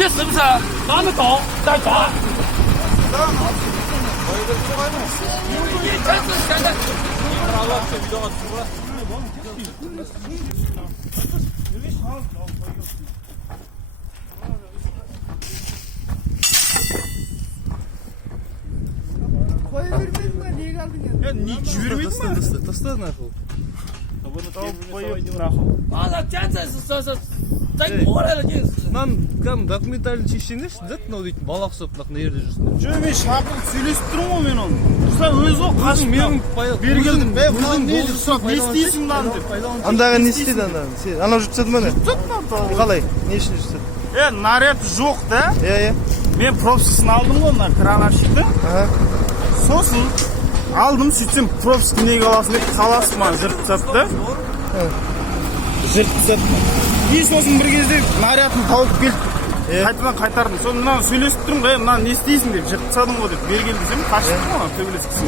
你是不是？哪么搞？再抓。你真是现在。 Ya niye yürümedin mi? Tasta nahul. Valla gerçekten sen oraya gelsin. Мынаны кәдімгі документальный шешсеңдерші да мынау дейтін бала ұқсап мына жерде жүрсіңдер. Жоқ мен шақырып сөйлесіп тұрмын ғой мен оны. Құсап өзі ғой қашып бергенім. Мынаны не сұрап не істейсің мынаны деп. Андағы не істейді андағы? Анау жүртседі ма не? Қалай? Не үшін жүртседі? Наряд жоқ да. Иә. Мен пропискасын алдым ғой мына крановщикті. Сосын алдым сөйтсем прописка неге аласың деп қаласы маған жыртып тастады да. Жыртып тастады. И сосын бір кезде нарядын тауып келді. Қайтадан қайтардым. Сосын мынаны сөйлесіп тұрмын ғой, мынаны не істейсің деп жыртып тастадың ғой деп бергел десем қашып ғой төбелескісін.